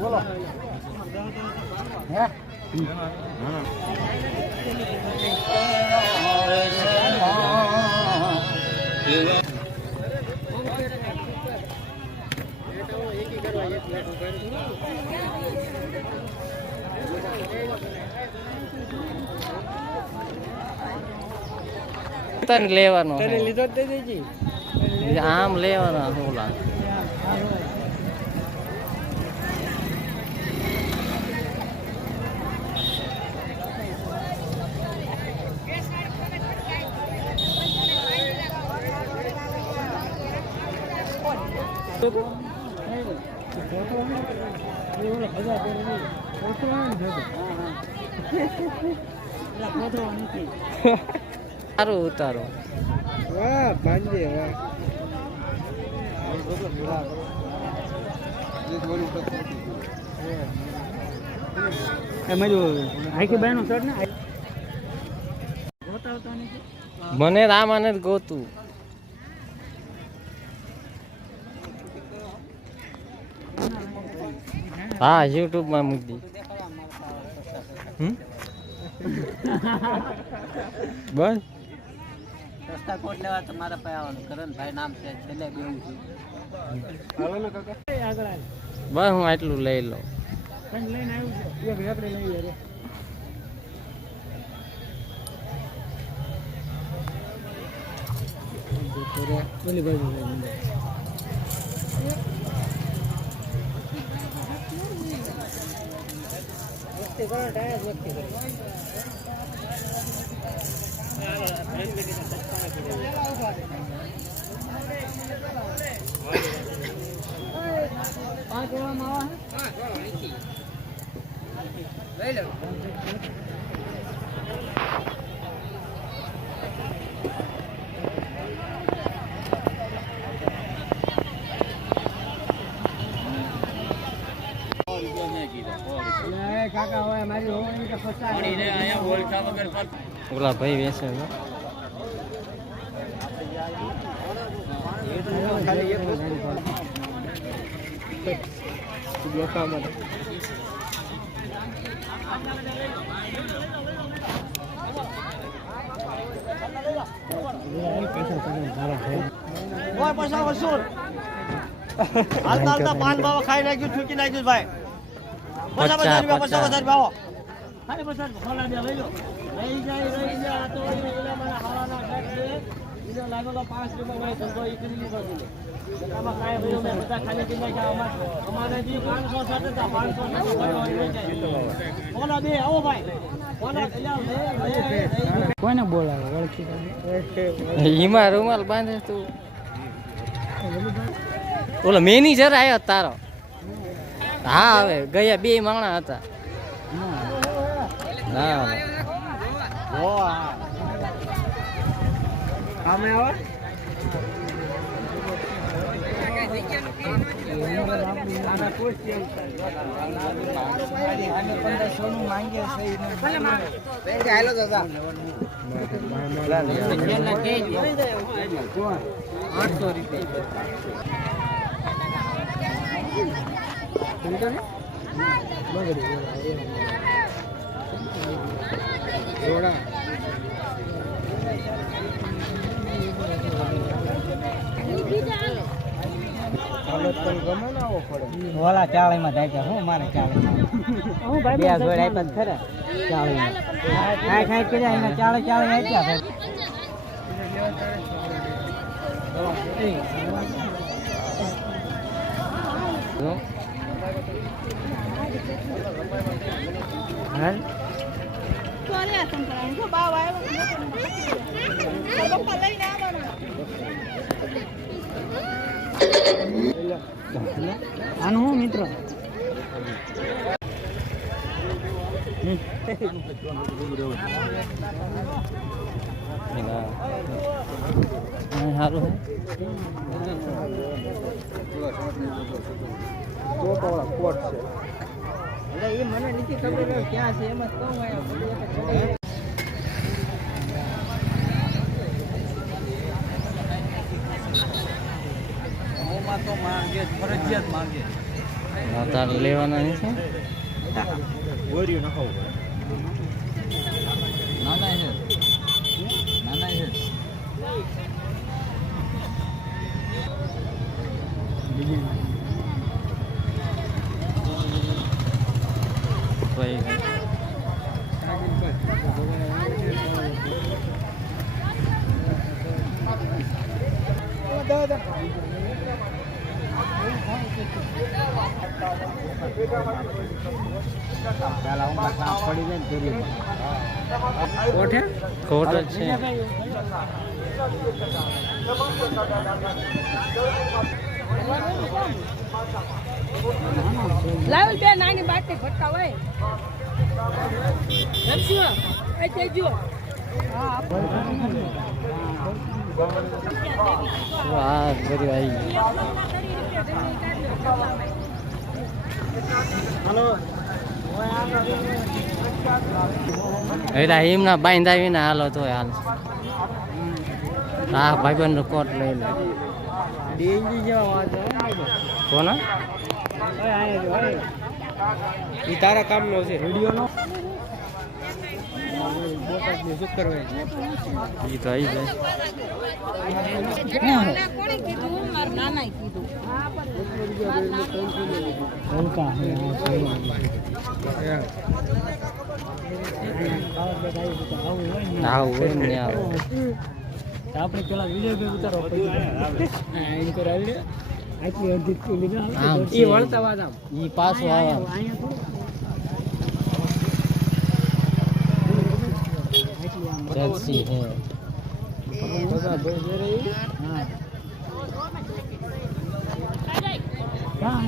બોલો હે તને લેવાનો તને લીધો જ દઈ દેજી આમ લેવાના ઓલા સારું ઉતારો વાહ ભાંજે વાહ મને રામાને જ ગોતું હા યુટ્યુબ માં મૂકી બસ સસ્તા કોટ લેવા તમારા પાસે આવવાનું કરણભાઈ નામ છે છેલ્લે બેવું છું બસ હું આટલું લઈ લઉં ઓલા ભાઈ વેચે પૈસા વસૂલ હાલતા હાલતા પાન બાવા ખાઈ નાખ્યું ઠૂકી નાખ્યું ભાઈ પચાસ રૂપિયા 50 રૂપિયા ખાલી 50 ખોલા દે લઈ લો રહી જાય આ તો એલા મારા હારાના ઘાટ છે બીજો લાગેલો 5 રૂપિયા ભાઈ ધંધો ઈ કરી લીધો છે આમાં કાય ભાઈઓ મે બધા ખાલી પી નાખ્યા અમારે જી 500 સાથે હતા 500 ખોલા દે આવો ભાઈ ખોલા કોને બોલાવે ઓળખી ઈમાં રૂમાલ બાંધે તું ઓલો મેનેજર આવ્યો તારો હા હવે ગયા 2 માણા હતા હા ઓ આમે આવો આના કોઈ છે આને 1500 નું માંગે છે ભલે માંગે હાલો દાદા 800 ઓલા ચાળીમાં જાય હું મારે ચાળીમાં હું ભાઈ બે જોડે આપ્યા ખરા ચાળીમાં ખાઈ ખાઈ કર્યા એના ચાળી આપ્યા આનું હું મિત્ર સારું કોટ છે એટલે એ મને નથી ખબર ક્યાં છે એમ જ કહું તો માં માંગે ફરજિયાત માંગે. તારે લેવાના નથી ગોરીયું નખાવું નાના છે નાના છે. ભાઈ ખોટ જ છે. લાવલ બે નાની બાટલી ફટકા હોય લપસું એ તેજો આ બધું આવી ગયું એમના બાંધાવીને હાલો તો હાલ. હા ભાઈબંધ કોટ લઈ લે કોના ઈ તારા કામનો છે રેડિયોનો ઈ તો આવી જાય. કોણે કીધું માર નાનાએ કીધું આવું હોય ને આવું. આપણે પેલા વિડિયો પે ઉતારો એમ કરાવી આટલી અડધી લીધા આમ ઈ વળતા વાત આમ ઈ પાછું આવે જર્સી હે. હા